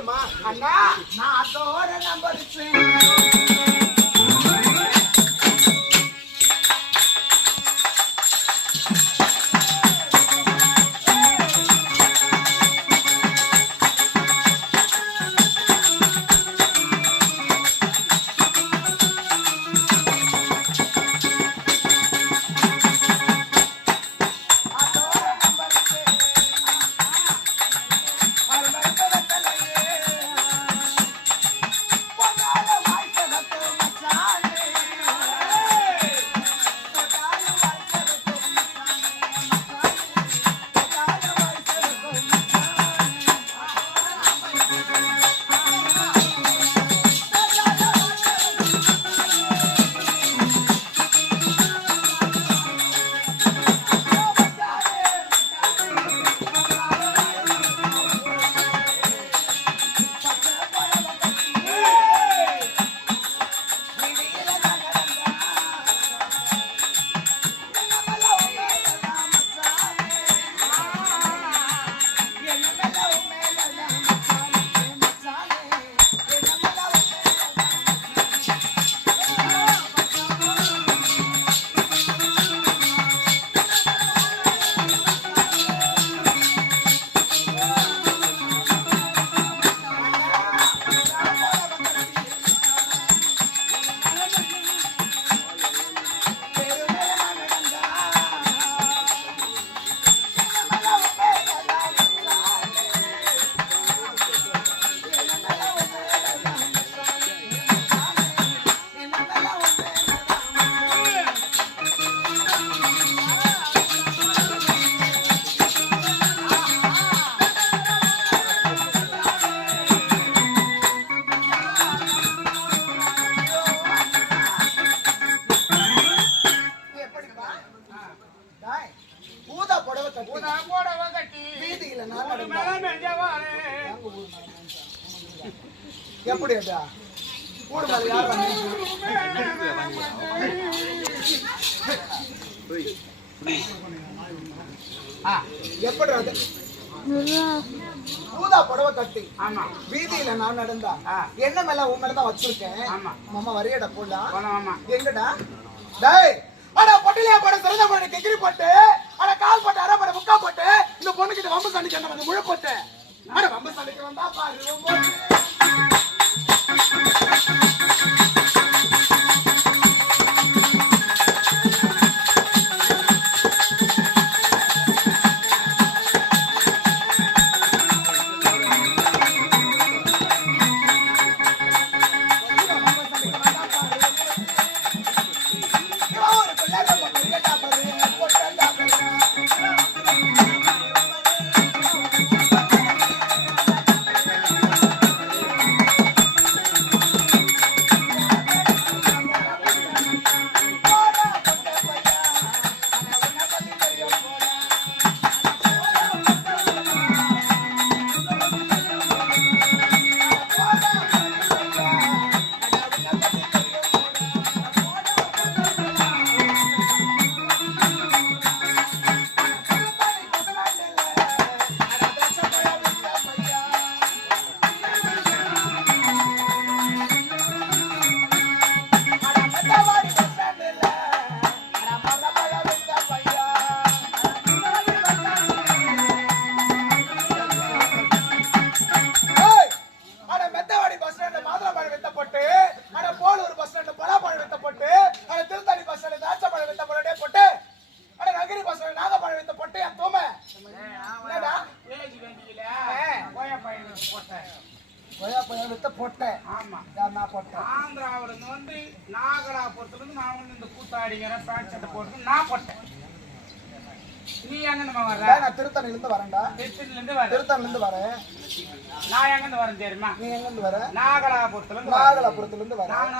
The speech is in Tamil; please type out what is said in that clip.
அண்ணா நான் அதோட நம்பர் எப்படி அது கூட மேல யார் எப்படி அது ஊதா புடவை கட்டி வீதியில நான் நடந்தா என்ன மேல உன் மேலதான் வச்சிருக்கேன் மாமா வரையடா போடா எங்கடா டேய் அட பொட்டலியா போட சிறந்த போட கெகிரி போட்டு அட கால் போட்டு அரை போட முக்கா போட்டு இந்த பொண்ணு கிட்ட வம்பு சண்டைக்கு என்ன வந்து முழு போட்டு அட வம்பு சண்டைக்கு வந்தா பாரு திருத்தணிலிருந்து வரேன்டா திருத்தணிலிருந்து வரேன் நான் எங்க இருந்து வரேன் தெரியுமா நீ எங்க இருந்து வர நாகலாபுரத்துல இருந்து வரேன்